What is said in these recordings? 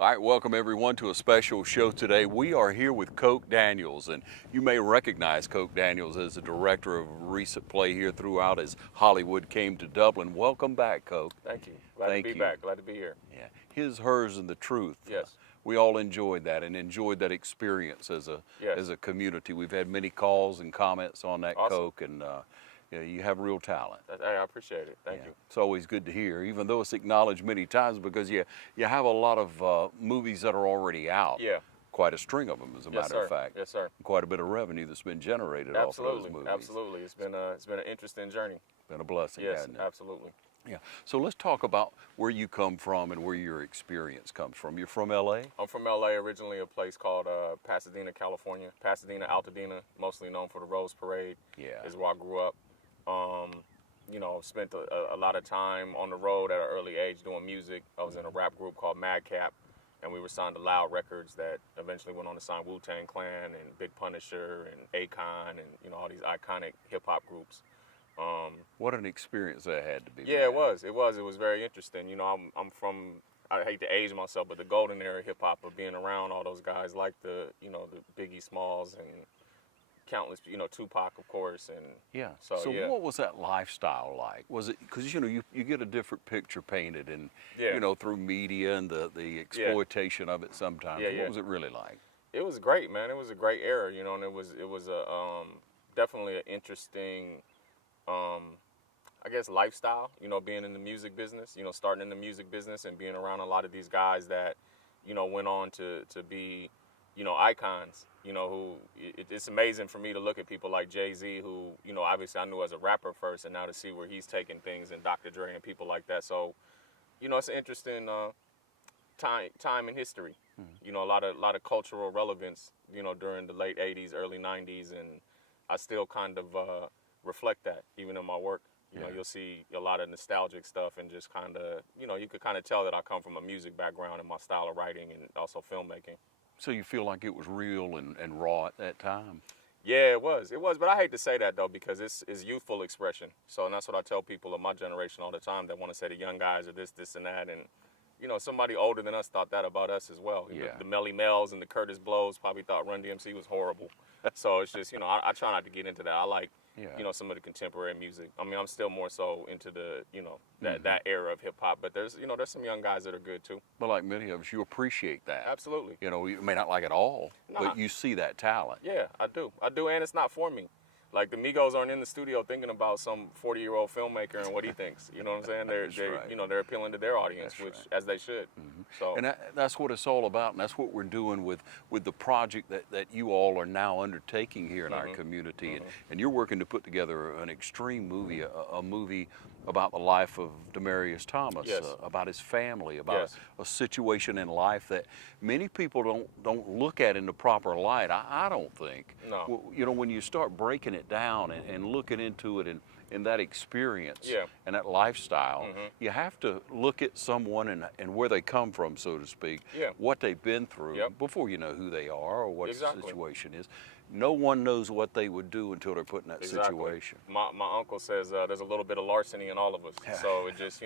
All right, welcome everyone to a special show today. We are here with Coke Daniels, and you may recognize Coke Daniels as the director of a recent play here throughout as Hollywood came to Dublin. Welcome back, Coke. Thank you. Glad to be back. Glad to be here. Yeah, his, hers, and the truth. Yes. We all enjoyed that and enjoyed that experience as a community. We've had many calls and comments on that. Awesome. Coke, and you have real talent. I appreciate it. Thank you. It's always good to hear, even though it's acknowledged many times, because you have a lot of movies that are already out. Yeah. Quite a string of them, as a matter of fact. Yes, sir. Quite a bit of revenue that's been generated off those movies. Absolutely. It's been an interesting journey. Been a blessing, Yes, hasn't it? absolutely. Yeah. So let's talk about where you come from and where your experience comes from. You're from LA? I'm from LA, originally a place called Pasadena, California. Pasadena, Altadena, mostly known for the Rose Parade. Yeah. Is where I grew up. Spent a lot of time on the road at an early age doing music. I was in a rap group called Madcap, and we were signed to Loud Records that eventually went on to sign Wu-Tang Clan and Big Punisher and Akon and all these iconic hip-hop groups. What an experience that had to be. Yeah, it was. It was very interesting. I'm from, I hate to age myself, but the golden era of hip-hop, of being around all those guys like the Biggie Smalls and countless, Tupac, of course, and yeah. So yeah. What was that lifestyle like? Was it because you get a different picture painted and through media and the exploitation of it sometimes. Yeah, what was it really like? It was great, man. It was a great era, and it was a definitely an interesting, I guess, lifestyle. Being in the music business, starting in the music business and being around a lot of these guys that went on to be icons. Who it's amazing for me to look at people like Jay-Z, who, obviously I knew as a rapper first, and now to see where he's taking things, and Dr. Dre and people like that. So, it's an interesting time in history. Mm-hmm. A lot of cultural relevance, during the late 80s, early 90s, and I still kind of reflect that even in my work. You'll see a lot of nostalgic stuff, and just kind of, you could kind of tell that I come from a music background in my style of writing and also filmmaking. So you feel like it was real and raw at that time? Yeah, it was. But I hate to say that, though, because it's youthful expression. So, and that's what I tell people of my generation all the time that want to say the young guys are this, and that. And, somebody older than us thought that about us as well. Yeah. The Melly Mel's and the Curtis Blows probably thought Run DMC was horrible. So it's just, I try not to get into that. I like, some of the contemporary music. I mean, I'm still more so into the, that era of hip hop. But there's some young guys that are good too. But like many of us, you appreciate that. Absolutely. You may not like it all, but you see that talent. Yeah, I do, and it's not for me. Like, the Migos aren't in the studio thinking about some 40-year-old filmmaker and what he thinks. You know what I'm saying? They're appealing to their audience, as they should. Mm-hmm. So, and that's what it's all about, and that's what we're doing with the project that you all are now undertaking here in our community. Mm-hmm. And you're working to put together an extreme movie, a movie about the life of Demaryius Thomas, about his family, about a situation in life that many people don't look at in the proper light. I don't think. No. When you start breaking it down and looking into it and that experience and that lifestyle, you have to look at someone and where they come from, so to speak, what they've been through before you know who they are or what the situation is. No one knows what they would do until they're put in that situation. My uncle says there's a little bit of larceny in all of us. So it just,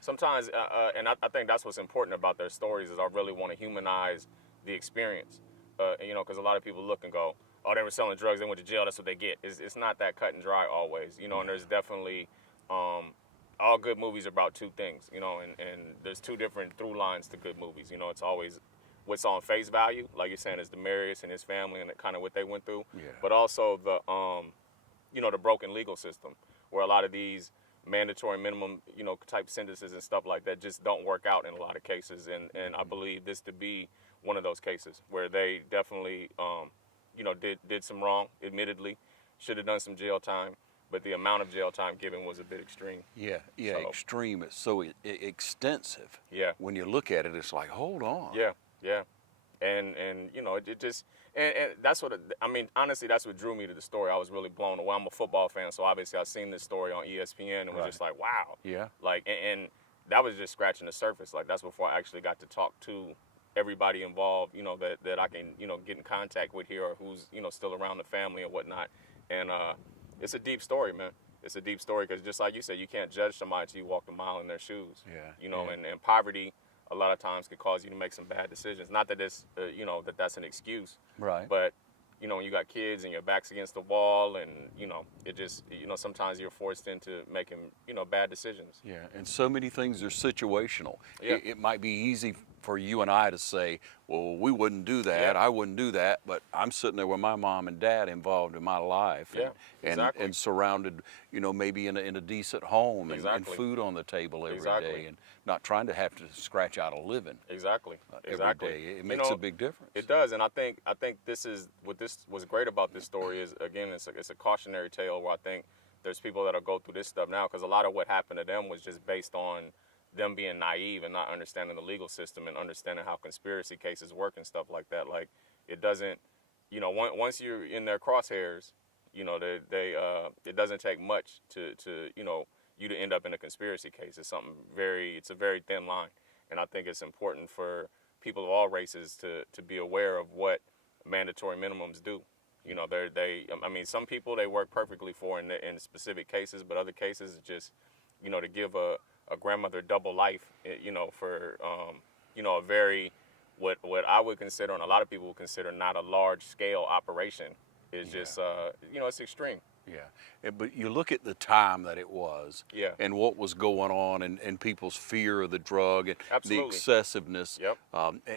sometimes, and I think that's what's important about their stories, is I really want to humanize the experience. Because a lot of people look and go, oh, they were selling drugs, they went to jail, that's what they get. It's not that cut and dry always, and there's definitely, all good movies are about two things, and there's two different through lines to good movies. It's always what's on face value, like you're saying, is Demaryius and his family and kind of what they went through, but also the, the broken legal system, where a lot of these mandatory minimum, type sentences and stuff like that just don't work out in a lot of cases, and I believe this to be one of those cases where they definitely, did some wrong, admittedly, should have done some jail time, but the amount of jail time given was a bit extreme. Yeah, so, extreme. It's so extensive. Yeah. When you look at it, it's like, hold on. Yeah. And it just, and that's what, honestly, that's what drew me to the story. I was really blown away. I'm a football fan, so obviously I've seen this story on ESPN and was just like, wow. Yeah. Like, and that was just scratching the surface. Like, that's before I actually got to talk to everybody involved, that I can, get in contact with here, or who's, still around the family and whatnot. And it's a deep story, man. It's a deep story because just like you said, you can't judge somebody until you walk a mile in their shoes. Yeah. And poverty, a lot of times can cause you to make some bad decisions. Not that it's, you know, that's an excuse. Right. But, you know, when you got kids and your back's against the wall and, you know, it just, you know, sometimes you're forced into making, you know, bad decisions. Yeah, and so many things are situational. Yeah. It might be easy for you and I to say, well, we wouldn't do that, Yeah. I wouldn't do that, but I'm sitting there with my mom and dad involved in my life Yeah, exactly. and surrounded, you know, maybe in a decent home and Exactly. food on the table every Exactly. day and not trying to have to scratch out a living Exactly. every Exactly. day. It You makes know, a big difference. It does, and I think this is what's great about this story is, again, it's a cautionary tale where I think there's people that'll go through this stuff now because a lot of what happened to them was just based on them being naive and not understanding the legal system and understanding how conspiracy cases work and stuff like that. Like, it doesn't, you know, once you're in their crosshairs, you know, it doesn't take much to you know, you to end up in a conspiracy case. It's a very thin line, and I think it's important for people of all races to be aware of what mandatory minimums do. You know, I mean, some people they work perfectly for in specific cases, but other cases it's just, you know, to give a grandmother double life, you know, for, you know, a very, what I would consider and a lot of people would consider not a large scale operation is just, you know, it's extreme. Yeah, but you look at the time that it was, Yeah. and what was going on, and people's fear of the drug and Absolutely. the excessiveness. Yep.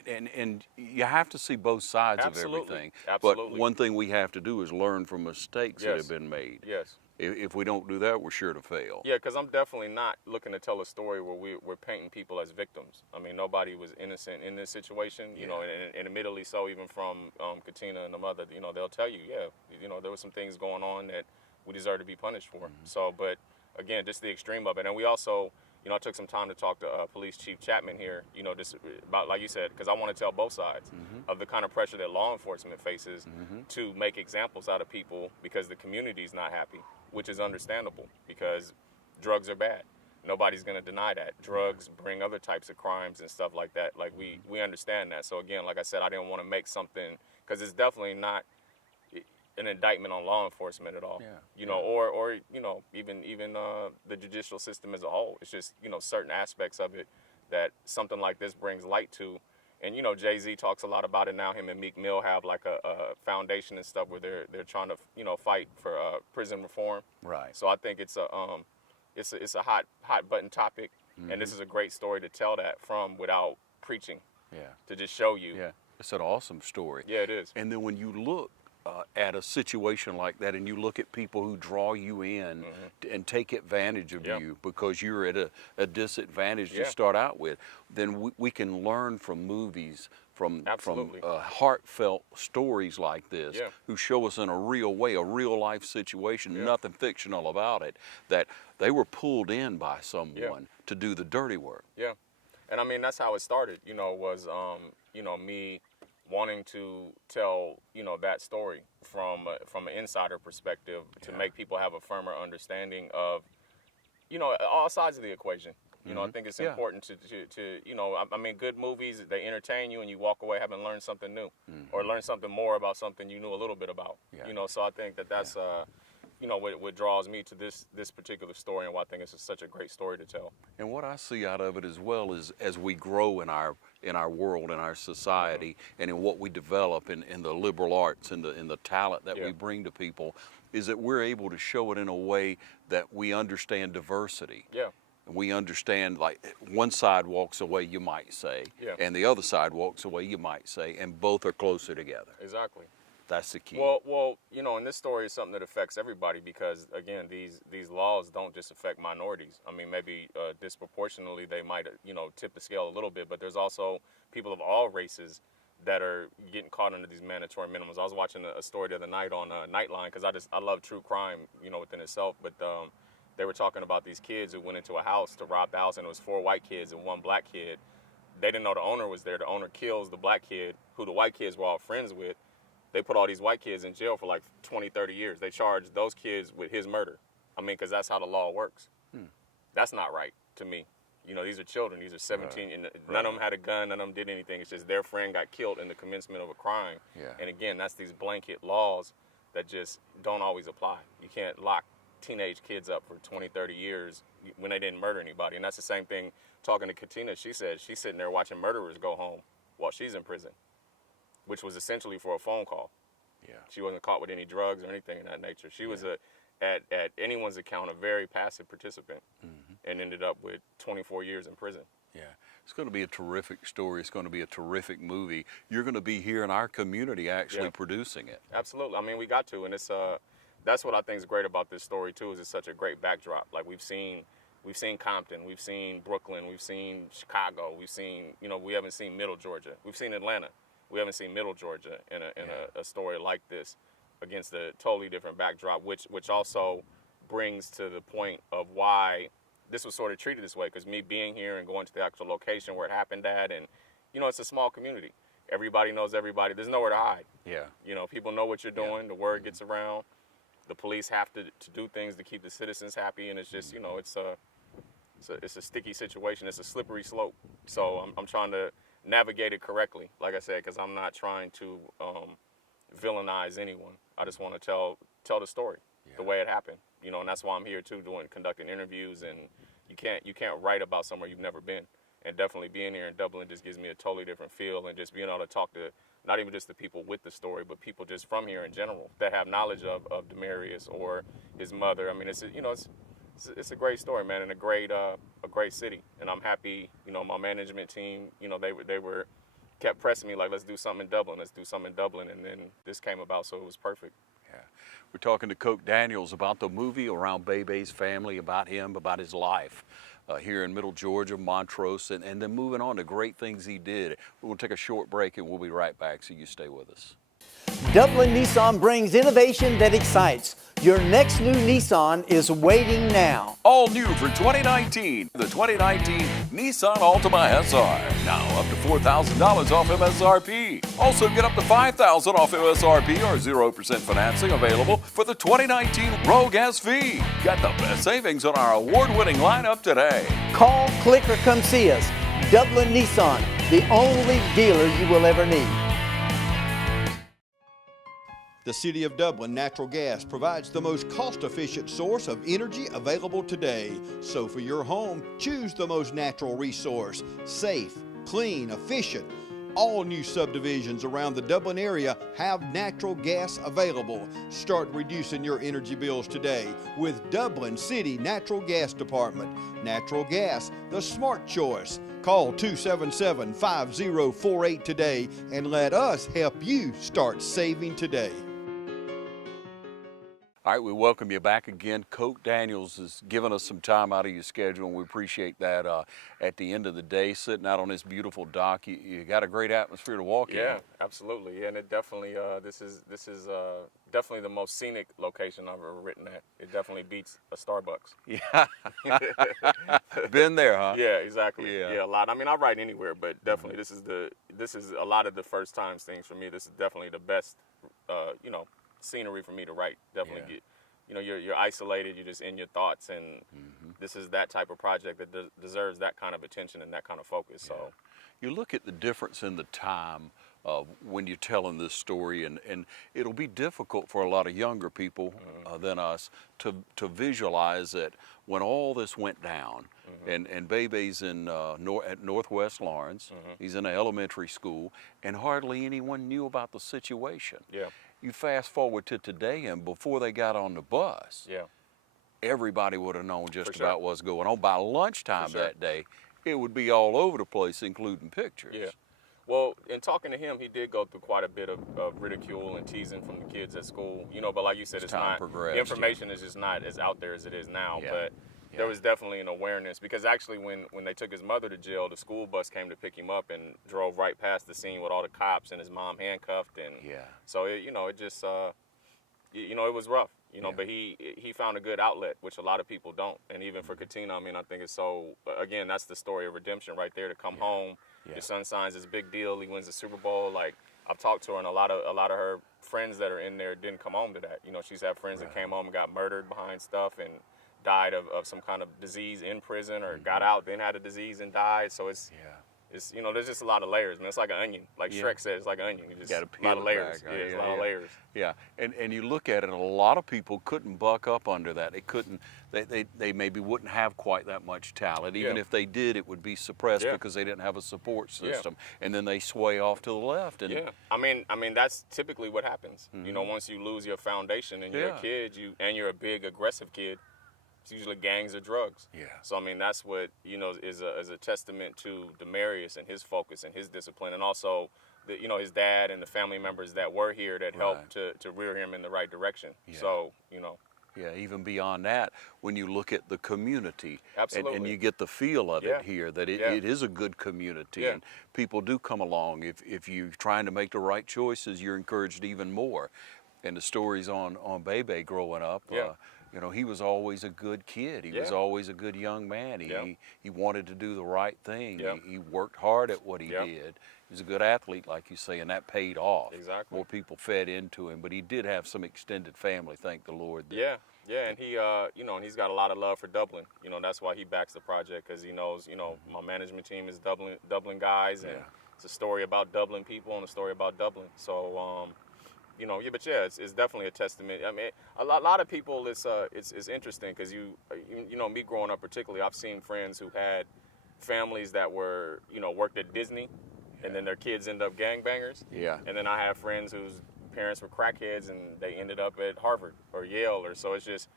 And you have to see both sides Absolutely. of everything. Absolutely. But one thing we have to do is learn from mistakes that Yes. have been made. Yes. If we don't do that, we're sure to fail. Yeah, because I'm definitely not looking to tell a story where we're painting people as victims. I mean, nobody was innocent in this situation, you know, and admittedly so, even from Katina and the mother, you know, they'll tell you, yeah, you know, there were some things going on that we deserve to be punished for. So, but again, just the extreme of it. And we also, you know, I took some time to talk to Police Chief Chapman here, you know, just about, like you said, because I want to tell both sides of the kind of pressure that law enforcement faces to make examples out of people because the community's not happy, which is understandable because drugs are bad. Nobody's going to deny that. Drugs bring other types of crimes and stuff like that. Like, we understand that. So, again, like I said, I didn't want to make something, because it's definitely not an indictment on law enforcement at all. Yeah. You know, or you know, even the judicial system as a whole. It's just, you know, certain aspects of it that something like this brings light to. And, you know, Jay-Z talks a lot about it now. Him and Meek Mill have like a foundation and stuff where they're trying to, you know, fight for prison reform. Right. So I think it's a hot button topic, and this is a great story to tell that from without preaching. Yeah. To just show you. Yeah. It's an awesome story. Yeah, it is. And then when you look at a situation like that and you look at people who draw you in and take advantage of you because you're at a disadvantage to start out with, then we can learn from movies, from heartfelt stories like this who show us in a real way, a real life situation, nothing fictional about it, that they were pulled in by someone to do the dirty work. Yeah. And I mean, that's how it started, you know, was, you know, me wanting to tell, you know, that story from an insider perspective to make people have a firmer understanding of, you know, all sides of the equation. You know, I think it's important to, you know, I mean, good movies, they entertain you and you walk away having learned something new or learn something more about something you knew a little bit about. You know, so I think that's, you know, what draws me to this particular story and why I think it's such a great story to tell. And what I see out of it as well is as we grow in our world, in our society, and in what we develop in the liberal arts and the talent that we bring to people, is that we're able to show it in a way that we understand diversity. Yeah. We understand, like, one side walks away, you might say, and the other side walks away, you might say, and both are closer together. Exactly. That's the key. Well, you know, and this story is something that affects everybody because, again, these laws don't just affect minorities. I mean, maybe disproportionately they might, you know, tip the scale a little bit, but there's also people of all races that are getting caught under these mandatory minimums. I was watching a story the other night on Nightline because I love true crime, you know, within itself, but they were talking about these kids who went into a house to rob the house, and it was 4 white kids and 1 black kid. They didn't know the owner was there. The owner kills the black kid, who the white kids were all friends with. They put all these white kids in jail for like 20, 30 years. They charged those kids with his murder. I mean, because that's how the law works. That's not right to me. You know, these are children. These are 17. And none of them had a gun. None of them did anything. It's just their friend got killed in the commencement of a crime. And again, that's these blanket laws that just don't always apply. You can't lock teenage kids up for 20, 30 years when they didn't murder anybody. And that's the same thing talking to Katina, she said she's sitting there watching murderers go home while she's in prison, which was essentially for a phone call. Yeah. She wasn't caught with any drugs or anything in that nature. She was at anyone's account, a very passive participant, and ended up with 24 years in prison. Yeah, it's going to be a terrific story. It's going to be a terrific movie. You're going to be here in our community actually producing it. Absolutely. I mean, we got to, and it's that's what I think is great about this story too. Is it's such a great backdrop. Like we've seen Compton, we've seen Brooklyn, we've seen Chicago, we've seen, you know, we haven't seen Middle Georgia. We've seen Atlanta. We haven't seen Middle Georgia in a story like this against a totally different backdrop, which also brings to the point of why this was sort of treated this way. Because me being here and going to the actual location where it happened at, and, you know, it's a small community. Everybody knows everybody. There's nowhere to hide. Yeah. You know, people know what you're doing. The word gets around. The police have to do things to keep the citizens happy, and it's just, you know, it's a sticky situation. It's a slippery slope. So I'm trying to navigate it correctly, like I said, because I'm not trying to villainize anyone. I just want to tell the story the way it happened, you know, and that's why I'm here too, conducting interviews. And you can't write about somewhere you've never been, and definitely being here in Dublin just gives me a totally different feel, and just being able to talk to not even just the people with the story, but people just from here in general that have knowledge of Demaryius or his mother. I mean, it's a great story, man, and a great city. And I'm happy, you know, my management team, you know, they kept pressing me like, let's do something in Dublin, and then this came about, so it was perfect. Yeah, we're talking to Coke Daniels about the movie, around Bebe's family, about him, about his life here in Middle Georgia, Montrose, and then moving on to great things he did. We're going to take a short break, and we'll be right back, so you stay with us. Dublin Nissan brings innovation that excites. Your next new Nissan is waiting now. All new for 2019, the 2019 Nissan Altima SR. Now up to $4,000 off MSRP. Also get up to $5,000 off MSRP or 0% financing available for the 2019 Rogue SV. Get the best savings on our award-winning lineup today. Call, click, or come see us. Dublin Nissan, the only dealer you will ever need. The City of Dublin Natural Gas provides the most cost-efficient source of energy available today. So for your home, choose the most natural resource. Safe, clean, efficient. All new subdivisions around the Dublin area have natural gas available. Start reducing your energy bills today with Dublin City Natural Gas Department. Natural gas, the smart choice. Call 277-5048 today and let us help you start saving today. All right, we welcome you back again. Coke Daniels has given us some time out of your schedule, and we appreciate that. At the end of the day, sitting out on this beautiful dock, you got a great atmosphere to walk in. Yeah, absolutely. Yeah, and it definitely, this is definitely the most scenic location I've ever written at. It definitely beats a Starbucks. Yeah. Been there, huh? Yeah, exactly. Yeah. Yeah, a lot. I mean, I write anywhere, but definitely this is a lot of the first times things for me. This is definitely the best, you know, scenery for me to write. Definitely get, you know, you're isolated, you're just in your thoughts, and this is that type of project that deserves that kind of attention and that kind of focus. So you look at the difference in the time when you're telling this story, and it'll be difficult for a lot of younger people than us to visualize that when all this went down, and Bebe's in at Northwest Lawrence, he's in an elementary school, and hardly anyone knew about the situation. Yeah. You fast forward to today, and before they got on the bus, everybody would have known just about what's going on. By lunchtime that day, it would be all over the place, including pictures. Yeah. Well, in talking to him, he did go through quite a bit of ridicule and teasing from the kids at school. You know, but like you said, the information is just not as out there as it is now. But there was definitely an awareness, because actually when they took his mother to jail, the school bus came to pick him up and drove right past the scene with all the cops and his mom handcuffed. And so, it just, it was rough, but he found a good outlet, which a lot of people don't. And even for Katina, I mean, I think it's so, again, that's the story of redemption right there, to come home. Your son signs this big deal. He wins the Super Bowl. Like, I've talked to her, and a lot of her friends that are in there didn't come home to that. You know, she's had friends that came home and got murdered behind stuff and died of some kind of disease in prison, or got out, then had a disease and died. So it's It's, you know, there's just a lot of layers, man. It's like an onion. Like Shrek said, it's like an onion. You just gotta a peel lot of it layers. back. Yeah, it's a lot of layers. Yeah, and you look at it, a lot of people couldn't buck up under that. They couldn't, they maybe wouldn't have quite that much talent. Even if they did, it would be suppressed because they didn't have a support system. And then they sway off to the left. And I mean that's typically what happens. You know, once you lose your foundation and you're a kid, you're a big aggressive kid, it's usually gangs or drugs. Yeah. So I mean that's what, you know, is a testament to Demaryius and his focus and his discipline, and also the, you know, his dad and the family members that were here that helped to rear him in the right direction. So, you know. Yeah, even beyond that, when you look at the community, and you get the feel of it here, that it is a good community, and people do come along. If you're trying to make the right choices, you're encouraged even more. And the stories on Bebe growing up, you know, he was always a good kid. He was always a good young man. He wanted to do the right thing. He worked hard at what he did. He was a good athlete, like you say, and that paid off. Exactly. More people fed into him, but he did have some extended family, thank the Lord. Yeah, and he, you know, and he's got a lot of love for Dublin. You know, that's why he backs the project, because he knows, you know, my management team is Dublin guys, and it's a story about Dublin people and a story about Dublin. So, you know, but it's definitely a testament. I mean, a lot of people, it's interesting because you know, me growing up particularly, I've seen friends who had families that were, you know, worked at Disney, and then their kids end up gangbangers. Yeah. And then I have friends whose parents were crackheads and they ended up at Harvard or Yale, or so it's just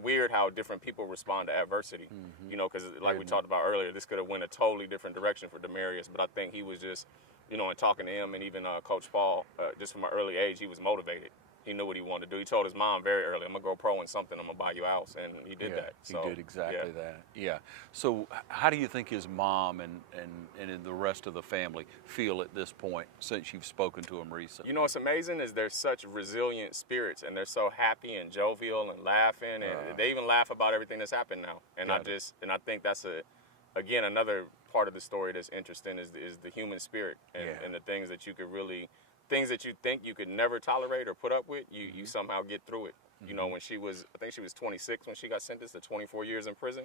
weird how different people respond to adversity. You know, because like we talked about earlier, this could have went a totally different direction for Demaryius, but I think he was just, you know, and talking to him and even Coach Paul, just from an early age, he was motivated. He knew what he wanted to do. He told his mom very early, I'm going to go pro in something, I'm going to buy you a house. And he did that. So, he did exactly that. Yeah. So how do you think his mom and the rest of the family feel at this point, since you've spoken to him recently? You know, what's amazing is they're such resilient spirits, and they're so happy and jovial and laughing. And they even laugh about everything that's happened now. And I think that's again, another part of the story that's interesting is the human spirit and the things that you could really, things that you think you could never tolerate or put up with, you somehow get through it. You know, when I think she was 26 when she got sentenced to 24 years in prison.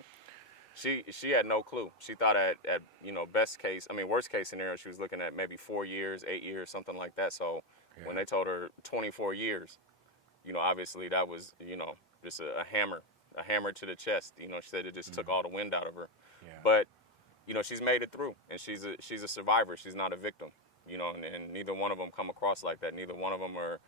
She had no clue. She thought at you know, worst case scenario, she was looking at maybe 4 years, 8 years, something like that. So when they told her 24 years, you know, obviously that was, you know, just a hammer to the chest. You know, she said it just took all the wind out of her. But, you know, she's made it through, and she's a survivor. She's not a victim. You know, and neither one of them come across like that. Neither one of them are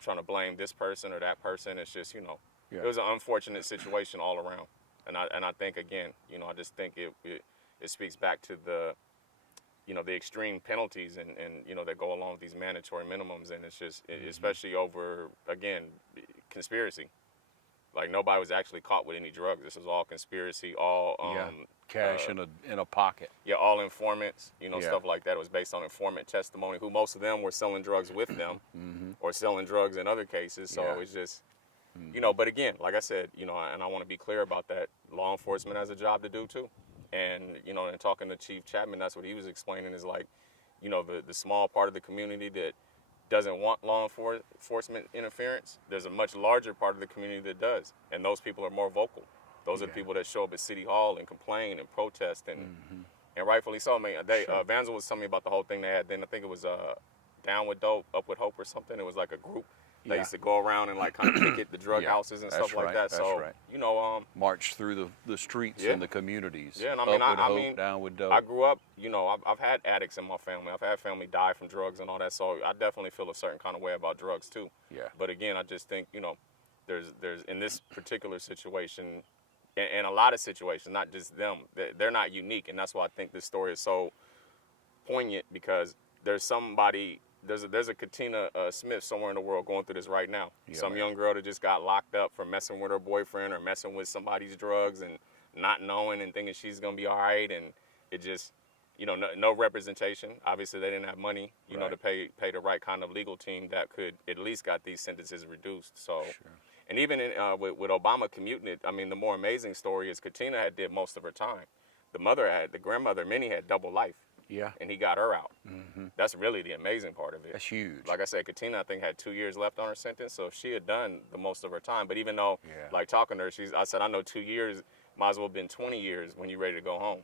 trying to blame this person or that person. It's just, you know, it was an unfortunate situation all around. And I think, again, you know, I just think it speaks back to the, you know, the extreme penalties and you know, that go along with these mandatory minimums. And it's just, especially over, again, conspiracy. Like, nobody was actually caught with any drugs. This was all conspiracy, all cash in a pocket. Yeah, all informants, you know, stuff like that. It was based on informant testimony, who most of them were selling drugs with them or selling drugs in other cases. So it's just, you know, but again, like I said, you know, and I want to be clear about that, law enforcement has a job to do too. And, you know, and talking to Chief Chapman, that's what he was explaining, is like, you know, the small part of the community that doesn't want law enforcement interference, there's a much larger part of the community that does. And those people are more vocal. Those are the people that show up at City Hall and complain and protest, and rightfully so. I mean, Vanzil was telling me about the whole thing they had then. I think it was Down with Dope, Up with Hope or something. It was like a group. They used to go around and like kind of picket the drug houses and stuff like that. So, you know, march through the streets and the communities. Yeah, and I mean, Down with Dope. I grew up, you know, I've had addicts in my family. I've had family die from drugs and all that. So I definitely feel a certain kind of way about drugs too. Yeah. But again, I just think, you know, there's in this particular situation, and a lot of situations, not just them, they're not unique. And that's why I think this story is so poignant, because there's somebody, there's a Katina Smith somewhere in the world going through this right now. Some young girl that just got locked up for messing with her boyfriend or messing with somebody's drugs and not knowing and thinking she's going to be all right. And it just, you know, no representation. Obviously, they didn't have money, you know, to pay the right kind of legal team that could at least got these sentences reduced. So. And even with Obama commuting it, I mean, the more amazing story is Katina had did most of her time. The grandmother, Minnie, had double life. Yeah. And he got her out. That's really the amazing part of it. That's huge. Like I said, Katina, I think, had 2 years left on her sentence, so she had done the most of her time. But even though, like talking to her, I said, I know 2 years, might as well have been 20 years when you're ready to go home.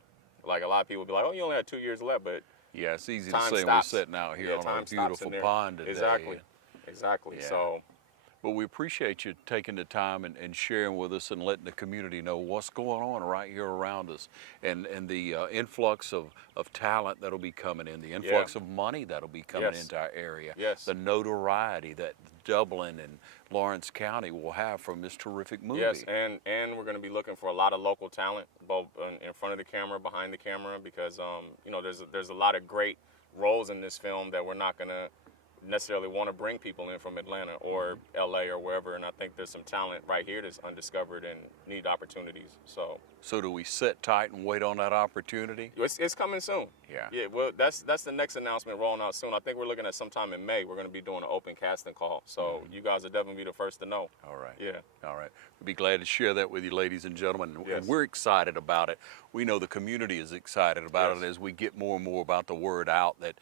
Like a lot of people be like, oh, you only have 2 years left, but Yeah, it's easy to time say stops. we're sitting out here Yeah, on time a stops in beautiful there. pond today. Exactly. Yeah. So, But we appreciate you taking the time and sharing with us and letting the community know what's going on right here around us, and the influx of talent that'll be coming in, the influx of money that'll be coming into our area, Yes. the notoriety that Dublin and Lawrence County will have from this terrific movie. yes, and we're going to be looking for a lot of local talent, both in front of the camera, behind the camera, because you know, there's a lot of great roles in this film that we're not going to necessarily want to bring people in from Atlanta or LA or wherever, and I think there's some talent right here that's undiscovered and need opportunities. So do we sit tight and wait on that opportunity? it's coming soon. Yeah. Well, that's the next announcement rolling out soon. I think we're looking at sometime in May. We're going to be doing an open casting call, so you guys will definitely be the first to know. All right. Yeah. All right. We'll be glad to share that with you, ladies and gentlemen. Yes. And we're excited about it. We know the community is excited about it as we get more and more about the word out that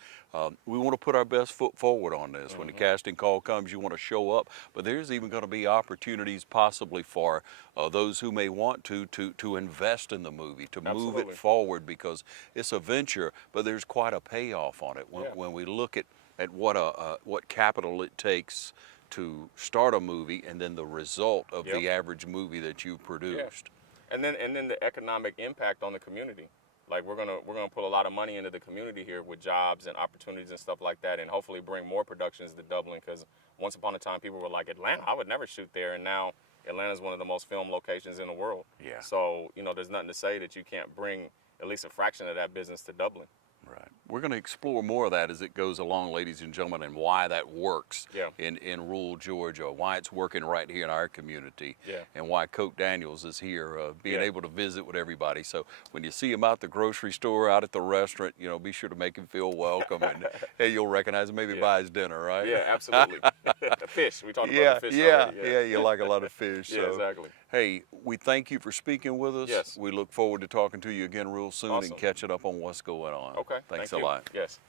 we want to put our best foot forward on this. When the casting call comes, you want to show up. But there's even going to be opportunities possibly for those who may want to invest in the movie, to move Absolutely. it forward, because it's a venture, but there's quite a payoff on it. When we look at what capital it takes to start a movie, and then the result of the average movie that you've produced. And then the economic impact on the community. Like we're gonna put a lot of money into the community here with jobs and opportunities and stuff like that, and hopefully bring more productions to Dublin. Because once upon a time, people were like, Atlanta, I would never shoot there, and now Atlanta is one of the most filmed locations in the world. Yeah. So you know, there's nothing to say that you can't bring at least a fraction of that business to Dublin. Right. We're going to explore more of that as it goes along, ladies and gentlemen, and why that works in rural Georgia, why it's working right here in our community, and why Coke Daniels is here, being able to visit with everybody. So when you see him out the grocery store, out at the restaurant, you know, be sure to make him feel welcome, and hey, you'll recognize him, maybe buy his dinner, right? Yeah, absolutely. Fish. We talked about the fish already. Yeah, you like a lot of fish. Yeah, so. exactly. Hey, we thank you for speaking with us. Yes. We look forward to talking to you again real soon Awesome. and catching up on what's going on. Okay. Thanks Thank a you. lot. Yes.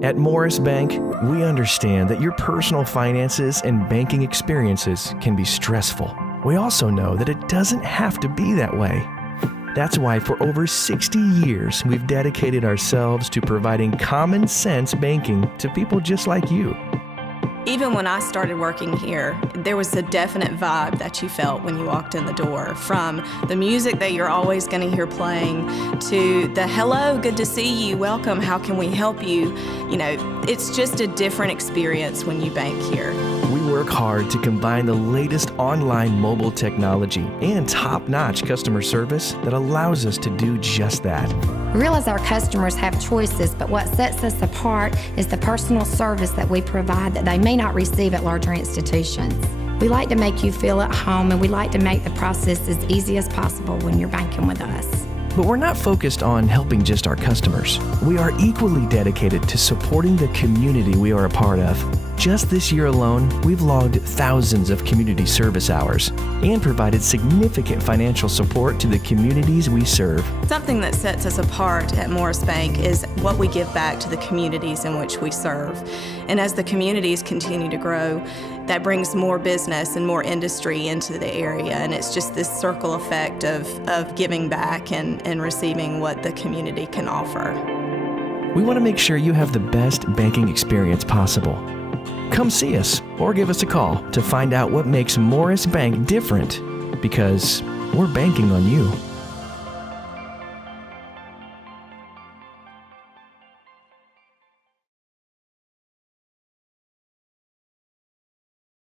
At Morris Bank, we understand that your personal finances and banking experiences can be stressful. We also know that it doesn't have to be that way. That's why for over 60 years, we've dedicated ourselves to providing common sense banking to people just like you. Even when I started working here, there was a definite vibe that you felt when you walked in the door, from the music that you're always going to hear playing to the hello, good to see you, welcome, how can we help you? You know, it's just a different experience when you bank here. We work hard to combine the latest online mobile technology and top-notch customer service that allows us to do just that. We realize our customers have choices, but what sets us apart is the personal service that we provide that they may not receive at larger institutions. We like to make you feel at home, and we like to make the process as easy as possible when you're banking with us. But we're not focused on helping just our customers. We are equally dedicated to supporting the community we are a part of. Just this year alone, we've logged thousands of community service hours and provided significant financial support to the communities we serve. Something that sets us apart at Morris Bank is what we give back to the communities in which we serve. And as the communities continue to grow, that brings more business and more industry into the area, and it's just this circle effect of giving back and receiving what the community can offer. We want to make sure you have the best banking experience possible. Come see us or give us a call to find out what makes Morris Bank different, because we're banking on you.